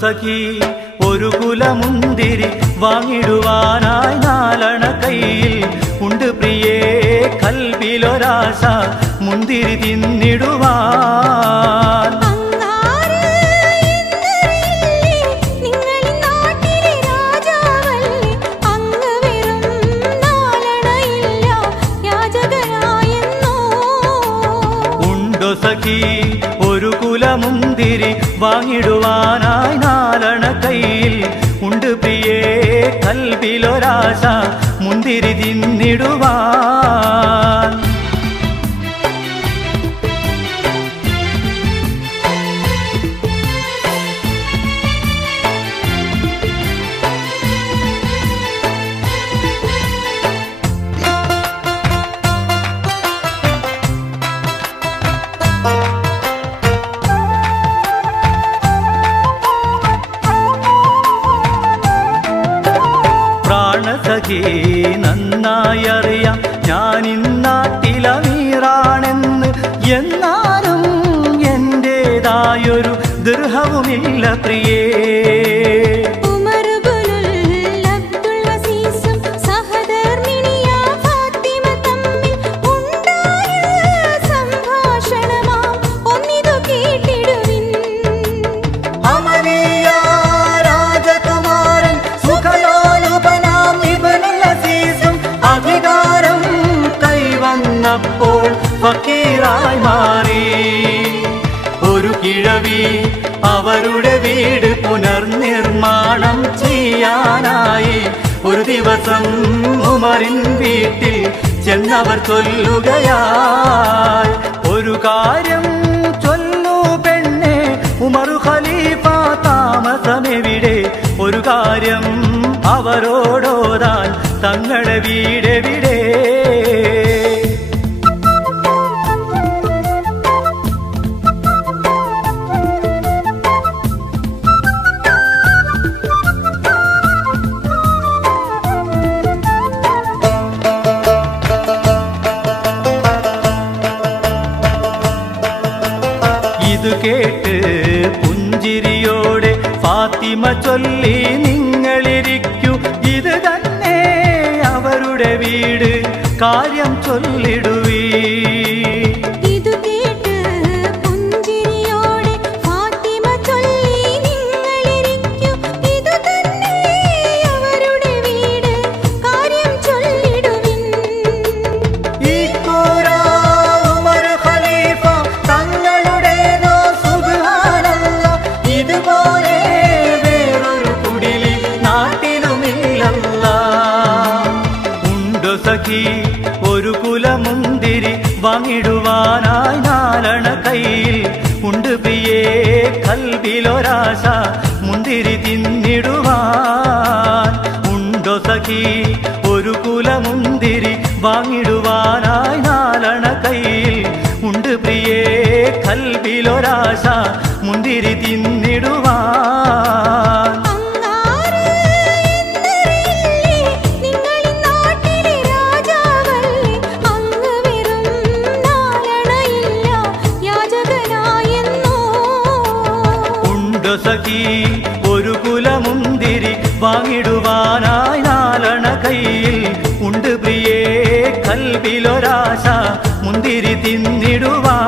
സഖി ഒരു കുലമുന്തിരി വാങ്ങിടുവാനായി നാലണ കയ്യിൽ ഉണ്ട് പ്രിയേ കൽബിലൊരാശ മുന്തിരി തിന്നിടുവാൻ. ഉണ്ടോ സഖി ഒരു കുലമുന്തിരി വാങ്ങിടുവാനായി നാലണ കയ്യിൽ ഉണ്ട് പ്രിയേ കൽബിലൊരാശ മുന്തിരി തിന്നിടുവാൻ. പ്രാണസഖി നന്നായി അറിയാം ഞാനിന്നാട്ടിലമീറാണെന്ന്, എന്നാലും എന്റേതായൊരു ദൃഹവുമില്ല പ്രിയേ. അപ്പോൾ ഫക്കീറായി മാറി ഒരു കിഴവി അവരുടെ വീട് പുനർനിർമ്മാണം ചെയ്യാനായി ഒരു ദിവസം ഉമറിൻ വീട്ടിൽ ചെന്നവർ ചൊല്ലുകയായി, ഒരു കാര്യം ചൊല്ലു പെണ്ണെ ഉമറു ഖലീഫ താമസമെവിടെ, ഒരു കാര്യം അവരോടോതാൻ തങ്ങളുടെ വീടെവിടെ. ഇത് കേട്ട് പുഞ്ചിരിയോടെ ഫാത്തിമ ചൊല്ലി നിങ്ങളിരിക്കൂ, ഇത് തന്നെ അവരുടെ വീട്, കാര്യം ചൊല്ലിടുവീ. ഒരു കുലമുന്തിരി വാങ്ങിടുവാനായി നാലണ കയ്യിൽ ഉണ്ട് പ്രിയേ കൽബിലൊരാശ മുന്തിരി തിന്നിടുവാൻ. ഉണ്ടോ സഖി ഒരു കുലമുന്തിരി വാങ്ങിടുവാനായി നാലണ കയ്യിൽ ഉണ്ട് പ്രിയേ കൽബിലൊരാശ മുന്തിരി തിന്നിടുവാൻ. സഖി ഒരു കുലമുന്തിരി വാങ്ങിടുവാനായി നാലണ കയ്യിൽ ഉണ്ട് പ്രിയേ കൽബിലൊരാശ മുന്തിരി തിന്നിടുവാൻ.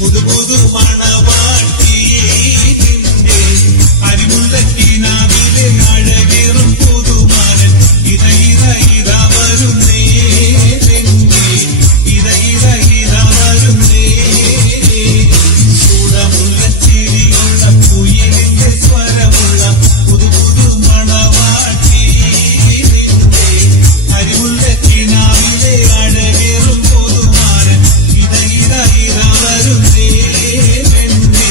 പുതു പുതു മണവാട്ടിയേ നിന്റെ അരിമുല്ലക്കിനാവിലെ അഴകേറും പുതുമാരൻ ഇത ഇത ഇത വരുന്നേ നിന്റെ ഇത ഇത ഇത വരുന്നേ. ചൂടമുള്ള കുയിലിന്റെ സ്വരമുള്ള പുതു പുതു മണവാട്ടിയേ നിന്റെ അരിമുല്ലക്കിനാവിലെ അഴകേറും പുതുമാരൻ ഇത ഇത ഇത വരുന്നേ പെണ്ണേ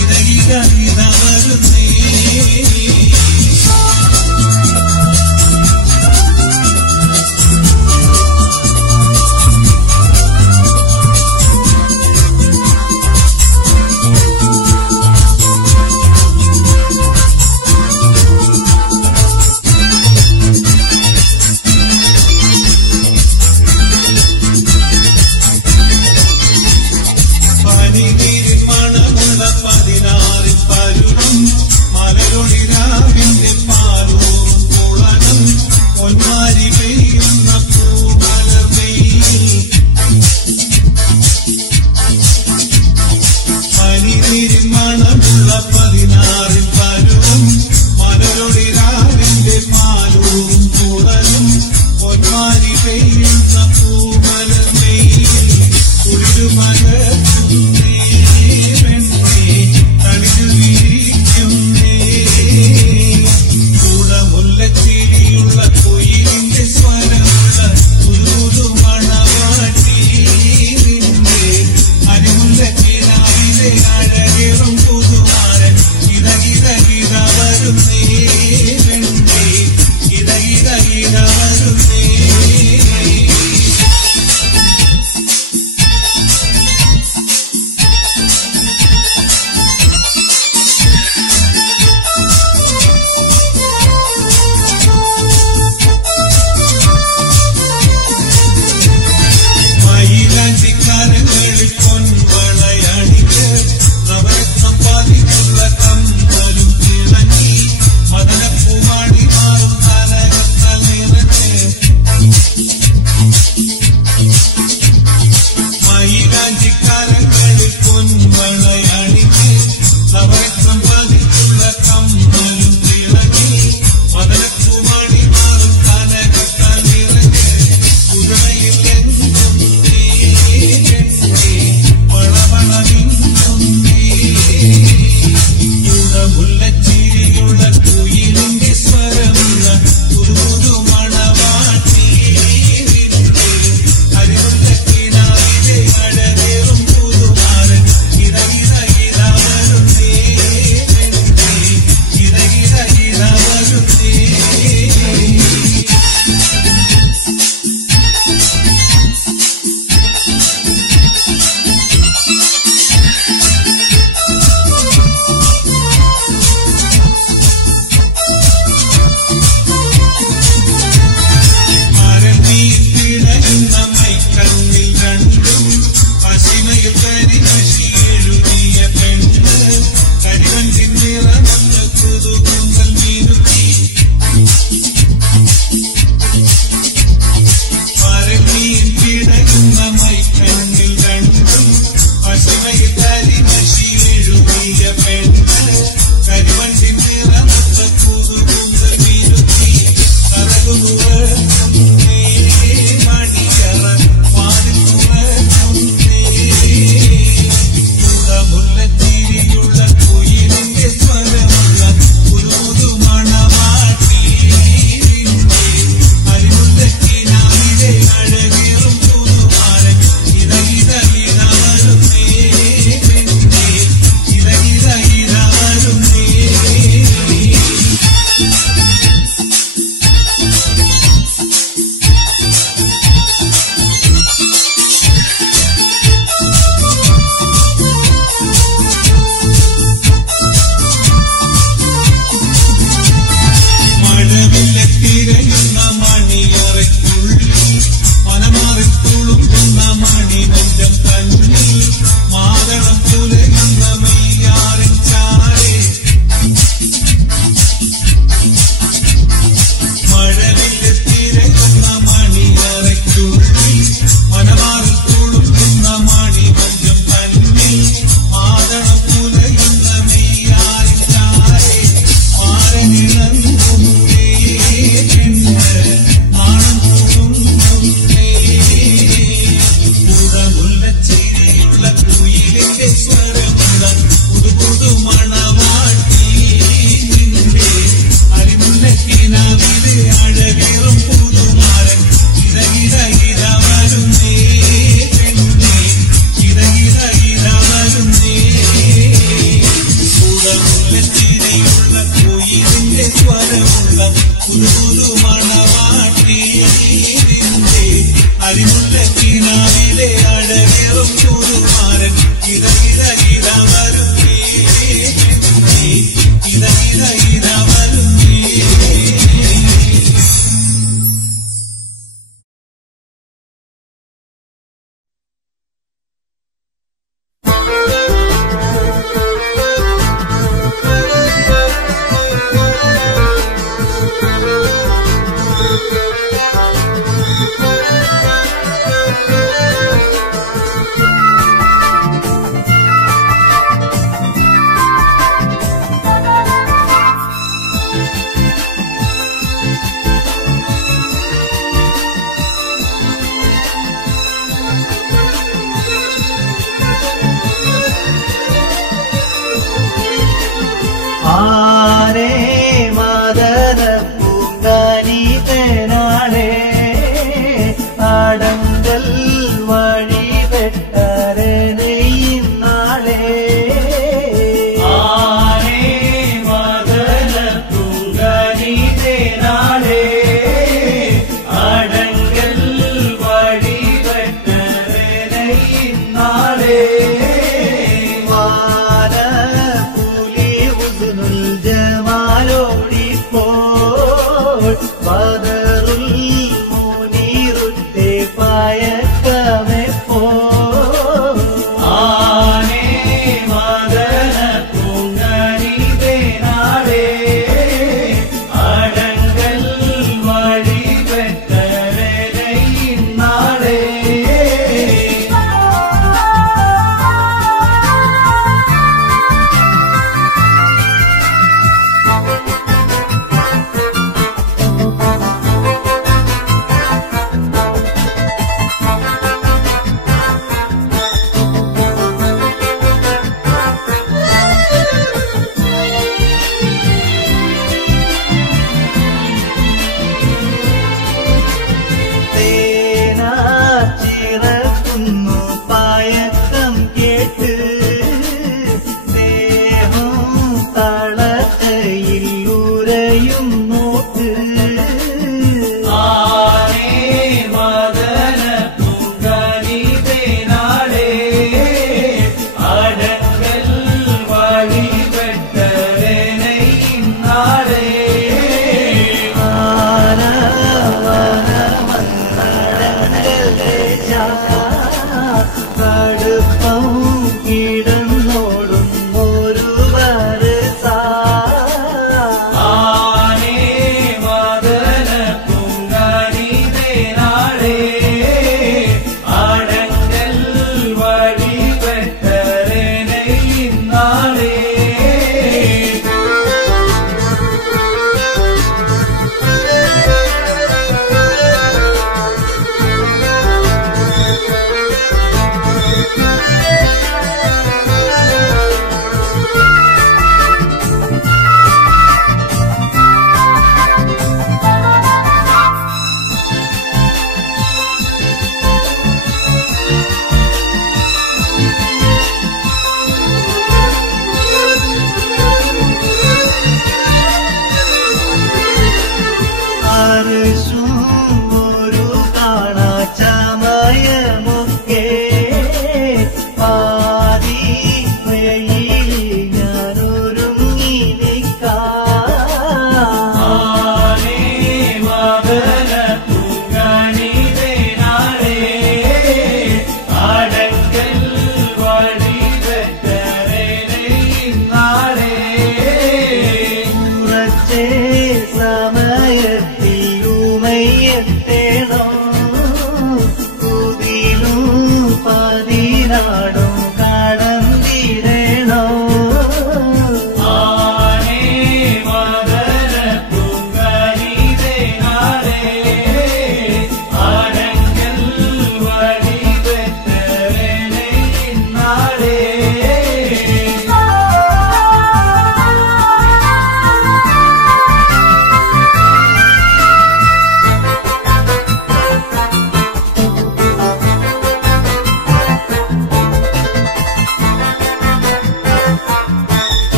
ഇത ഇത ഇത വരുന്നേ. വാന പുലി ഉസ്നുൽ ജമാൽ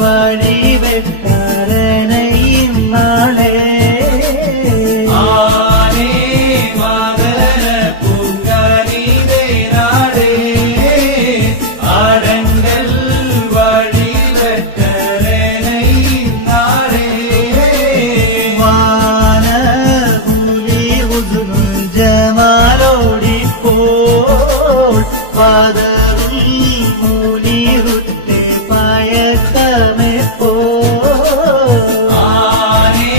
വഴി വെക്കാരനയും നാളെ ആനേ മദന പൂങ്കാനിതേ നാടേ ആടങ്കൽ വഴി വെക്കരനയും നാടേ വാനകൂലി ഉസുനുൽ ജമാലോടിപ്പോൾ പാദവും മൂലിറുത്തെ പായക്കമെപ്പോ ആനേ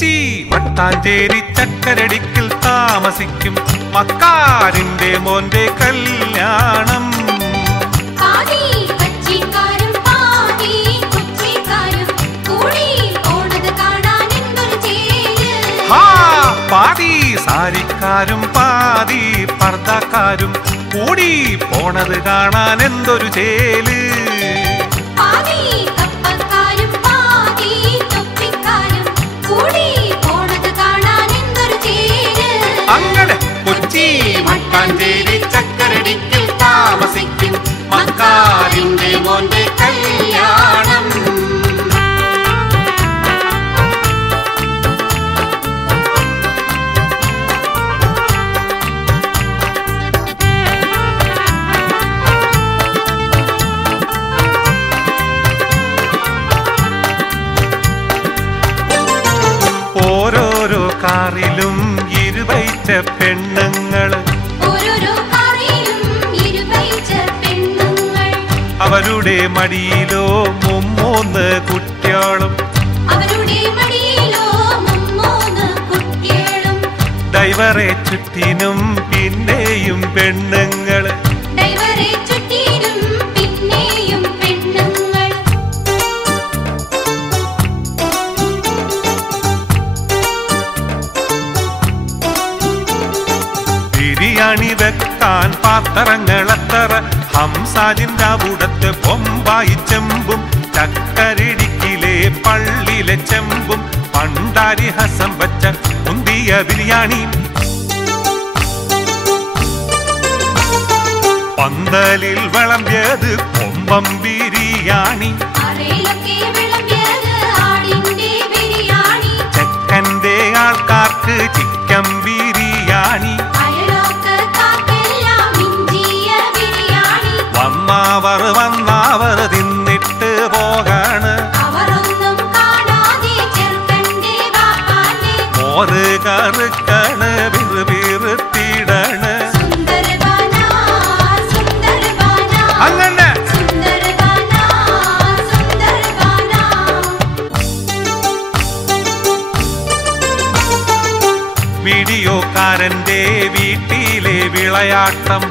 കൊച്ചി വട്ടാഞ്ചേരി ചക്കരടിക്കിൽ താമസിക്കും മക്കാരിന്റെ മോന്റെ കല്യാണം. പാതി സാരിക്കാരും പാതി പർദ്ദക്കാരും കൂടി പോണത് കാണാൻ എന്തൊരു ചേല്. അങ്ങനെ കൊച്ചി മട്ടാഞ്ചേരി ചക്കരടിക്കിൽ താമസിക്കും മക്കാരിന്റെ മോന്റെ കല്യാണം. ഓരോരോ കാറിലും ഇരുവൈച്ച പെണ്ണുങ്ങള് അവരുടെ മടിയിലോ മുമ്മൂന്ന് കുട്ടികളും ഡൈവറെ ചുറ്റിനും പിന്നെയും പെണ്ണുങ്ങള് ബിരിയാണി വെക്കാൻ പാത്രങ്ങളെത്തറ ഹംസാജിന്റെ അവിടത്തെ ബൊമ്പായി ചെമ്പും ചക്കരടിക്കിലെ പള്ളിയിലെ ചെമ്പും പണ്ടാരി ഹസം വച്ച മുന്തിയ ബിരിയാണി. പന്തലിൽ വിളമ്പിയത് കൊമ്പം ബിരിയാണി. ചെക്കന്റെ ആൾക്കാർക്ക് ചിക്കൻ ബിരിയാണി. വന്നവർ തിന്നിട്ട് പോകാണ്. മോറ് കറുക്കണ് വിറുവിറുത്തിടണ്. അങ്ങനെ വീഡിയോക്കാരന്റെ വീട്ടിലെ വിളയാട്ടം.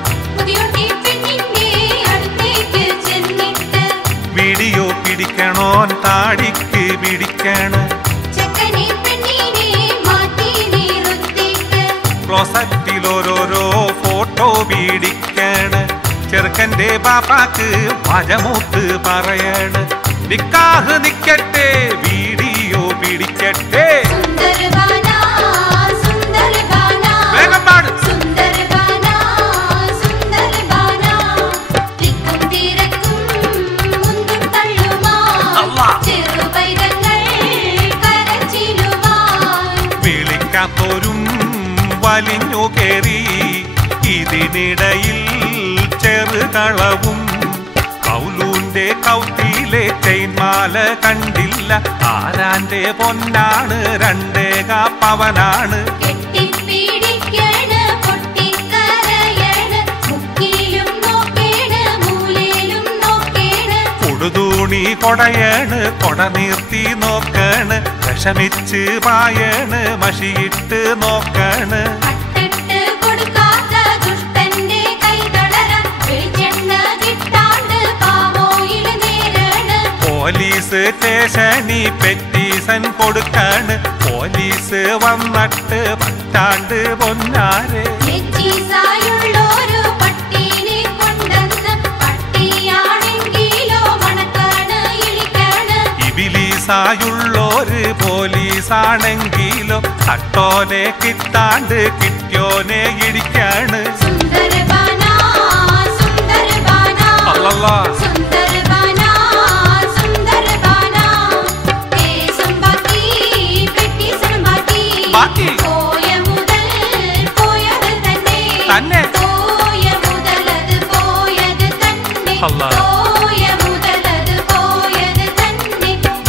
വീഡിയോ പിടിക്കണോൻ താടിക്ക് പിടിക്കണ്. ക്ലോസറ്റിൽ ഓരോരോ ഫോട്ടോ പിടിക്കണ്. ചെറുക്കന്റെ ബാപ്പാക്ക് മജമൂത്ത് പറയണ്. നിക്കാഹ് നിക്കട്ടെ വീഡിയോ പിടിക്കട്ടെ. വേഗം പാട്. വിളിക്കാത്തോരും വലിഞ്ഞു കേറി. ഇതിനിടയിൽ ചെറുകളവും കൗലൂന്റെ കൗത്തിയിലെ ചെയിൻമാല കണ്ടില്ല. ആരാന്റെ പൊന്നാണ് രണ്ടേക പവനാണ്. ഉടുതൂണി കൊടയണ് കൊട നീർത്തി നോക്കണ്. വിഷമിച്ച് പായണ് മഷിയിട്ട് നോക്കണ്. പോലീസ് സ്റ്റേഷനി പെറ്റീഷൻ കൊടുക്കാണ്. പോലീസ് വന്നിട്ട് പറ്റാണ്ട് പൊന്നാരെ. ഇബിലീസായുള്ളോര് പോലീസാണെങ്കിലോ തട്ടോനെ കിട്ടാണ്ട് കിട്ടിയോനെ ഇടിക്കാണ്. അല്ലല്ലാ ബാക്കി തന്നെ അല്ലാ.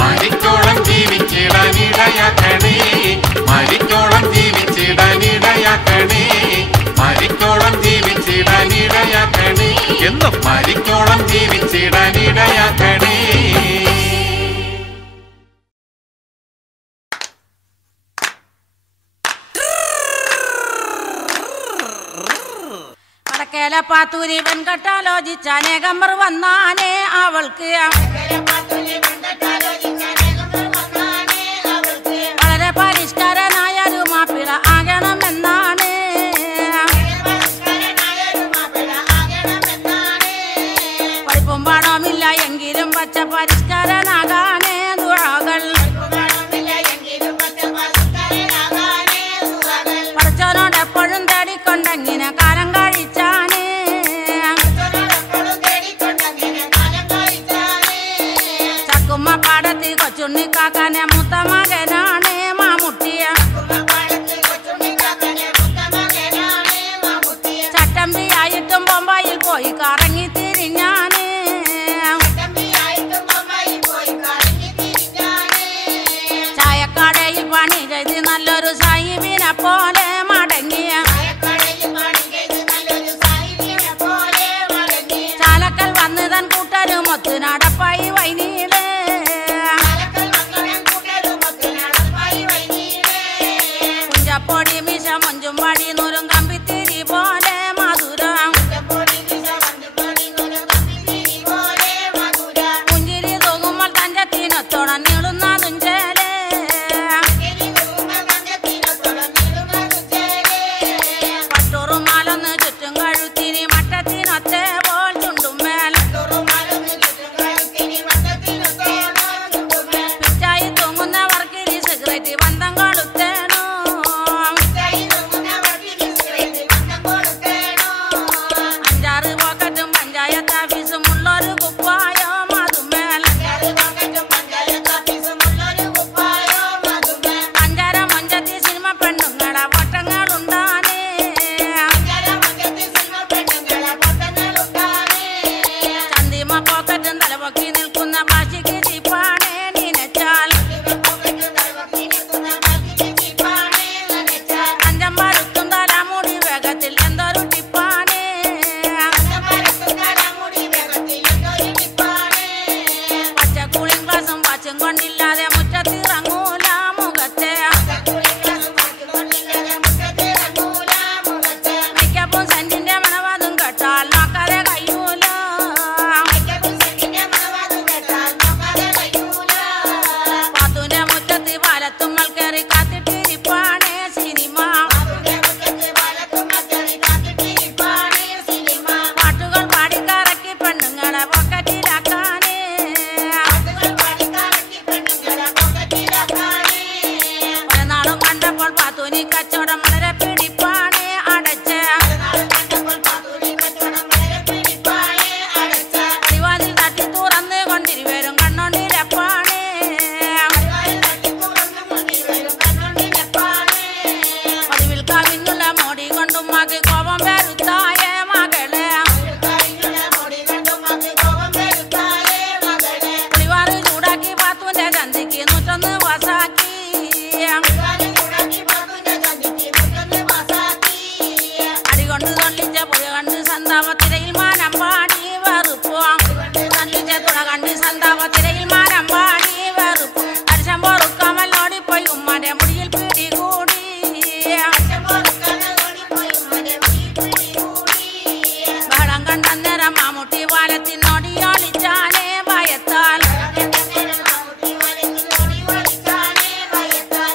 മരിക്കോളം ജീവിച്ചിടാനിടയാക്കണേ. മരിക്കോളം ജീവിച്ചിടാനിടയാക്കണേ. മരിക്കോളം ജീവിച്ചിടാനിടയാക്കണേ. എന്നും മരിക്കോളം ജീവിച്ചിടാനിടയാക്കണേ. വടക്കേല പാത്തൂരി വെൺകട്ടാലോചിച്ച അനേകമ്പർ വന്നാനേ അവൾക്ക് വളരെ പരിഷ്കാരനായൊരു മാപ്പിള ആകണമെന്നാണ് പഠിപ്പും പണമില്ല എങ്കിലും പച്ച പരിഷ്കാരനാകാനേ ദുആകൾ പഠിച്ചവനോട് എപ്പോഴും തേടിക്കൊണ്ടെങ്ങനെ കാലം കഴിച്ചാനേ ചക്കുമ്മ പാടത്തി കൊച്ചുണ്ണിക്കാക്കാനെ മൂത്ത മകനാണ് മാമുട്ടിയ ചട്ടമ്പിയായിട്ടും ബൊമ്പായിൽ പോയി കറങ്ങി തിരിഞ്ഞാന് ചായക്കടയിൽ പണി ചെയ്ത് നല്ലൊരു സാഹിബിനെ പോലെ മടങ്ങിയ ചാലക്കൽ വന്ന് തൻ കൂട്ടരുമൊത്ത് നടപ്പായി വൈനീട് കുഞ്ചപ്പൊടി മിശ മൊഞ്ചും വടി നൂരും കമ്പിത്തിരി പോലെ മധുരം പുഞ്ചിരി തൂകുമ്പോൾ തഞ്ചത്തിനൊത്തോളം നീളുന്നതും ചേലേ പട്ടുറുമാലൊന്ന് ചുറ്റും കഴുത്തിനി മട്ടത്തിനൊത്തേ പോൽ ചുണ്ടുമേൽ പിറ്റായി തൂങ്ങുന്നവർക്കിനി സിഗരറ്റ് ബന്ധം കൊളുത്തേണു അഞ്ചാറ് പോക്കറ്റും പഞ്ചായത്ത് ഓഫീസും ഉള്ളൊരു കുപ്പായോ മധുമേൽ അഞ്ചാര മൊഞ്ചത്തി സിനിമ പെണ്ണുങ്ങളെ വട്ടങ്ങളുണ്ടാനേ ചന്തിമ പോക്കറ്റും തലപൊക്കി നിൽക്കുന്ന ഭാഷയ്ക്ക് ചീപ്പാണേ നീനച്ചാൽ അഞ്ചം പരുത്തും തലമുടി വേഗത്തിൽ എന്തൊരു ടിപ്പാണേ പച്ച കൂളിംഗ് ഗ്ലാസും പച്ചും കൊണ്ടില്ലാതെ മുറ്റത്തിറങ്ങൂല മുഖത്തെ മേക്കപ്പും സെന്റിന്റെ മണവാതും കേട്ടാൽ നോക്കാതെ കഴിയൂല പാത്തൂന്റെ മുറ്റത്ത് പാലത്തും മൽക്കേറി കാത്തിട്ടിരിപ്പാണേ സിനിമ പാട്ടുകൾ പാടിക്കറക്കി പെണ്ണുങ്ങളെ പോക്കറ്റിലാക്കാനേ പലനാളും കണ്ടപ്പോൾ പാത്തൂനി കച്ചവടം വളരെ പിടിപ്പാണേ അടച്ച് അടിവാതിൽ തട്ടി തുറന്ന് കൊണ്ടിരുവരും കണ്ണോണ്ടിരപ്പാണേ പതിവിൽ കവിഞ്ഞുള്ള മോടി കൊണ്ടും മകി കോപം വരുത്തായ മകളെ പുളിവാറ് ചൂടാക്കി പാത്തൂന്റെ ചന്തിക്ക് 101 വാസാക്കി അടികൊണ്ട് തൊള്ളിച്ച പുഴ കണ്ട് സന്താപത്തിരയിൽ മാനം പാടി വെറുപ്പോ തൊള്ളിച്ച തുഴ കണ്ട് സന്താപത്തിരയിൽ മാനം പാടി വെറുപ്പു അരിശം പൊറുക്കമല്ലോടിപ്പോയി ഉമ്മാന്റെ മുടിയിൽ പിടികൂടി ബഹളം കണ്ടന്നേരം മാമുട്ടി പാലത്തിനോടിയോളിച്ചാനേ ഭയത്താൽ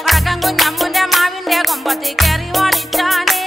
വടക്കം കുഞ്ഞമ്മുന്റെ മാവിന്റെ കൊമ്പത്തി കയറി ഓളിച്ചാനേ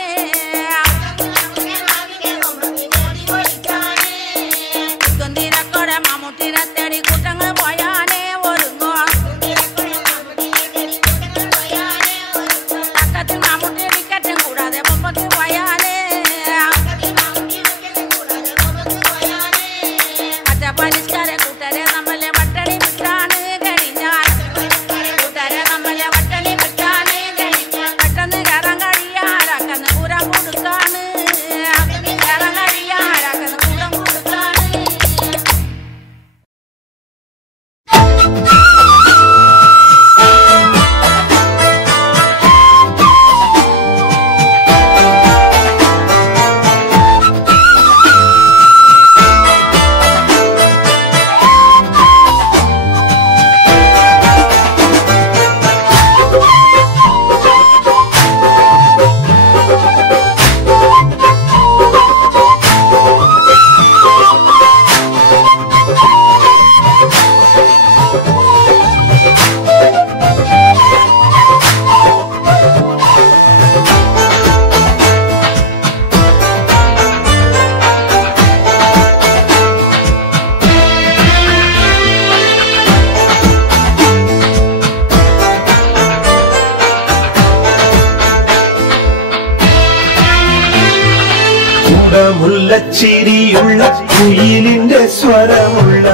മുല്ലച്ചിരിയുള്ള കുയിലിന്റെ സ്വരമുള്ള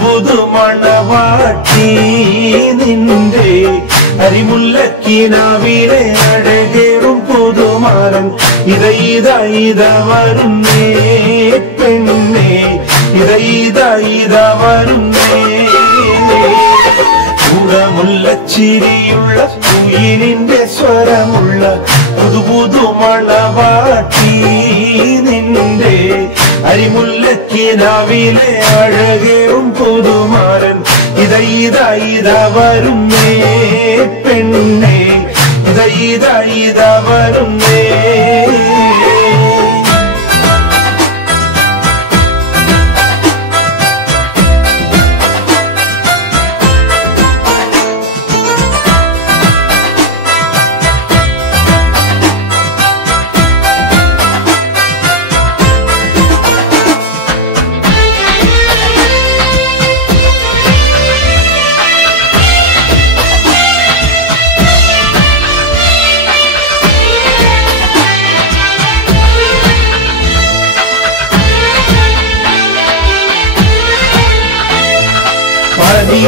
പുതു മണവാട്ടി നിന്റെ അരിമുല്ലക്കിനാവിലെ അഴകേറും പുതുമാരൻ ഇത വരുന്നേ പെണ്ണേ ഇത വരുന്നേ മുല്ലച്ചിരിയുള്ള കുയിലിന്റെ സ്വരമുള്ള പുതു മണവാട്ടി നിന്റെ അരിമുല്ലക്കിനാവിലെ അഴകേറും പുതുമാരൻ ഇത വരുന്നേ പെണ്ണേ ഇത വരുന്നേ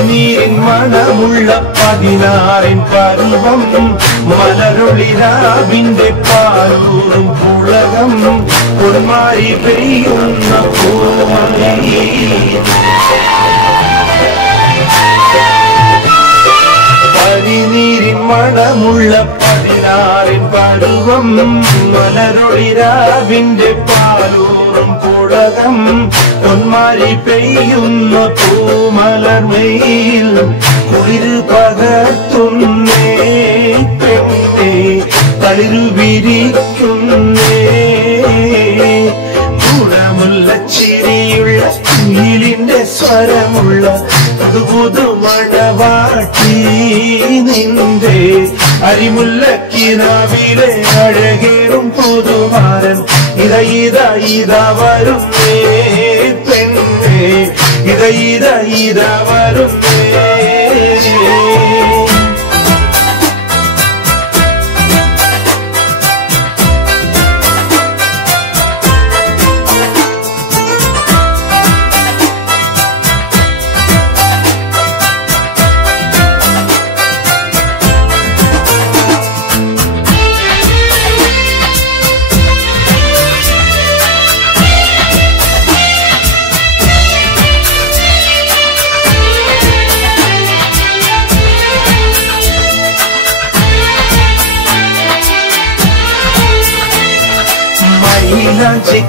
നീരിൻ മണമുള്ള 16 പരുവം മലരൊളിരാവിന്റെ പാലൂറും പുളകം പൊന്മാരി പെയ്യുന്ന പൂമഴി പനിനീരിൻ മണമുള്ള 16 പരുവം മലരൊളിരാവിന്റെ പാലൂറും പുളകം പൊന്മാരി പെയ്യുന്ന പൂമലർമയിൽ കുളിര് പകർത്തുന്നേ പെണ്ണേ തളിരു വിരിക്കുന്നേ ഗുണമുല്ലച്ചിരിയുള്ള കുയിലിന്റെ സ്വരമുള്ള പുതു മണവാട്ടി നിന്റെ അരിമുല്ലക്കിനാവിലെ അഴകേറും പുതുമാരൻ ഇത വരുന്നേ പെണ്ണേ ഇത വരുന്നേ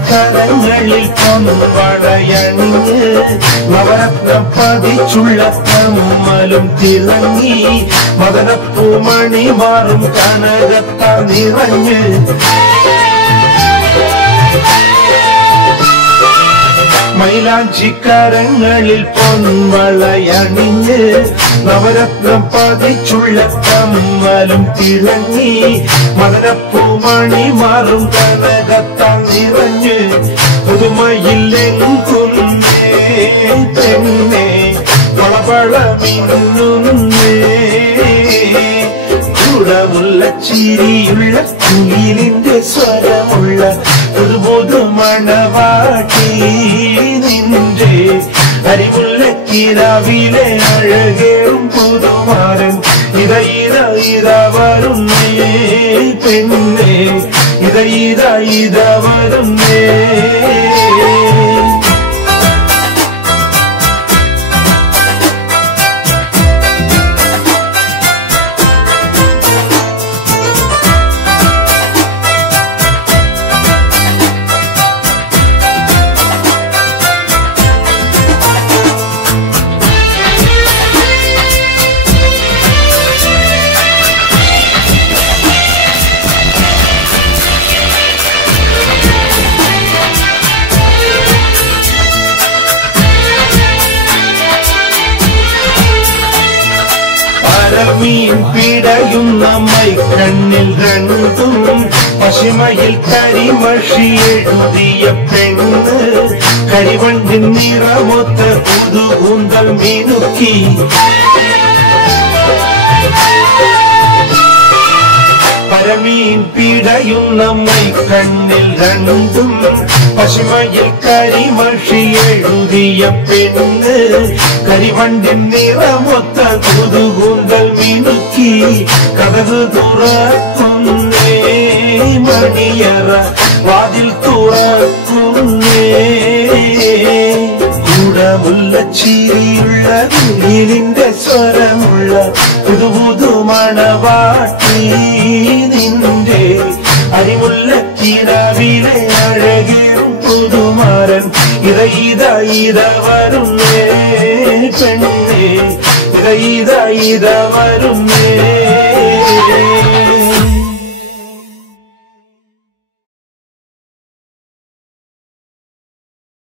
കരങ്ങളിൽ പൊൻവളയണിഞ്ഞ് നവരത്നം പതിച്ചുള്ള കമ്മലും തിളങ്ങി മദനപ്പൂമണി മാറും കനകത്ത നിറഞ്ഞ് മൈലാഞ്ചിക്കരങ്ങളിൽ പൊൻവളയണിഞ്ഞ് നവരത്നം പതിച്ചുള്ള കമ്മലും തിളങ്ങി മദനപ്പൂമണി മാറും കനകത്താൻ നിറഞ്ഞ് പുതുമയില്ലെങ്കുന്നേ പെണ്ണേ വളവളമിന്നുന്നേ ഗുണമുല്ലച്ചിരിയുള്ള കുയിലിന്റെ സ്വരമുള്ള പുതു മണവാട്ടി നിന്റെ അരിമുല്ലക്കിനാവിലെ അഴകേറും പുതുമാരൻ ഇത വരുന്നേ പെണ്ണേ ഇത വരുന്നേ മീൻ പിടയുന്ന മൈക്കണ്ണിൽ രണ്ടും പശിമയിൽ കരിമഷി എഴുതിയ പെണ്ണ് കരിവണ്ടിൻ നിറമൊത്ത പുതുകൂന്തൽ മിനുക്കി പരമീൻ പിടയുന്ന മൈക്കണ്ണിൽ രണ്ടും പശിമയിൽ കരിമഷി എഴുതിയ പെണ്ണ് കരിവണ്ടിൻ നിറമൊത്ത കുതുകൂന്തൽ മിനുക്കി കഥക് തുറക്കുന്നേ മണിയറ വാതിൽ തുറക്കുന്നേ ഗൂഢമുള്ള ചിരിയുള്ള കുയിലിന്റെ സ്വരമുള്ള പുതുപുതു മണവാട്ടി നിന്റെ അരിമുള്ള കിടാവിലെ അഴകിലും പുതുമാരൻ ഇത വരുന്നേ പെണ്ണേ ഇത വരുന്നേ